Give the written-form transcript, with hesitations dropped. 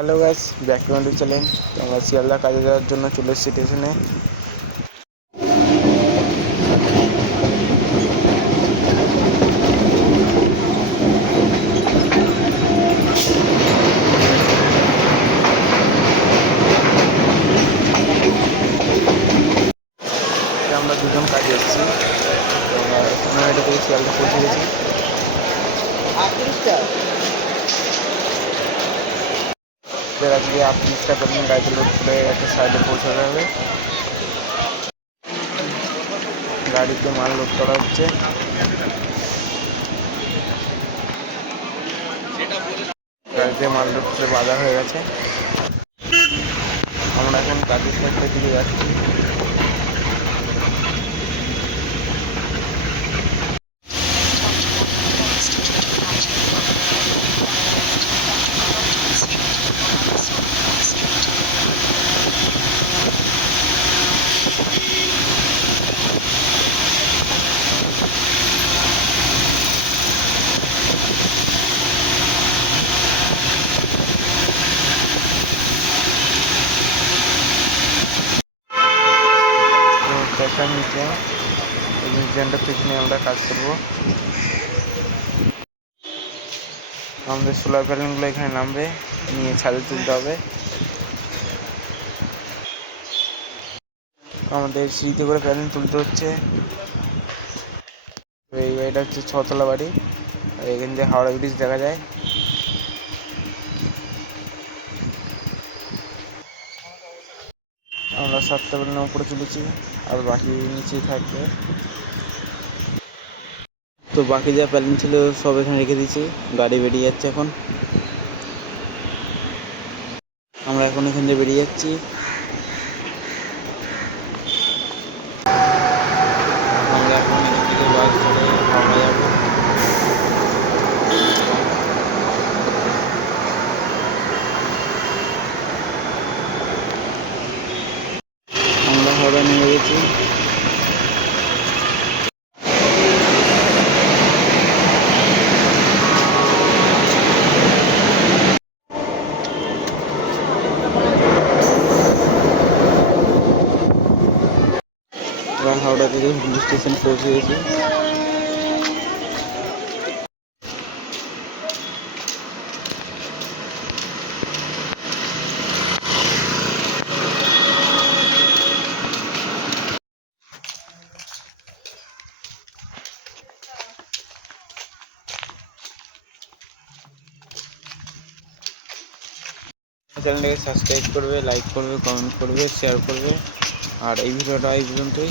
Hello guys, back to my YouTube channel. তো আমরা শিয়ালদা কাজে যাওয়ার জন্য চলে এসেছি স্টেশনে। আমরা দুজন কাজে এসেছি। তো আমরা 15 থেকে শিয়ালদা পৌঁছে গেছি। আজকে 38টা প্যালেন গাড়িতে লোড করে একটা সাইডে পৌঁছাতে হবে। গাড়িতে মাল লোড করা হচ্ছে। গাড়িতে মাল লোড করে বাধা হয়ে গেছে। আমরা এখন কাজের সাইডের দিকে যাচ্ছি। স্টেশন নিচে এই মিউজিয়ামটা পিছনে আমরা কাজ করবো। আমাদের সোলার প্যানেলগুলো এখানে নামবে, নিয়ে ছাদে তুলতে হবে। আমাদের সিঁড়িতে করে প্যানেল তুলতে হচ্ছে। এই বাড়িটা হচ্ছে 6তলা বাড়ি। আর এখান থেকে হাওড়া ব্রিজ দেখা যায়। আমরা 7টা প্যানেলের উপরে তুলেছি, আর বাকি নিচেই থাকবে। তো বাকি যা প্যানেল ছিল সব এখানে রেখে দিয়েছি। গাড়ি বেরিয়ে যাচ্ছে এখন। আমরা এখন এখান থেকে বেরিয়ে যাচ্ছি। আমরা এখন এখান থেকে বাস ধরে হাওড়া যাবো। আমরা হাওড়া নেমে গেছি। আমরা হাওড়া থেকে হুগলি স্টেশন পৌঁছে গেছি। চ্যানেলটাকে সাবস্ক্রাইব করবে, লাইক করবে, কমেন্ট করবে, শেয়ার করবে। আর এই ভিডিওটা এই পর্যন্তই।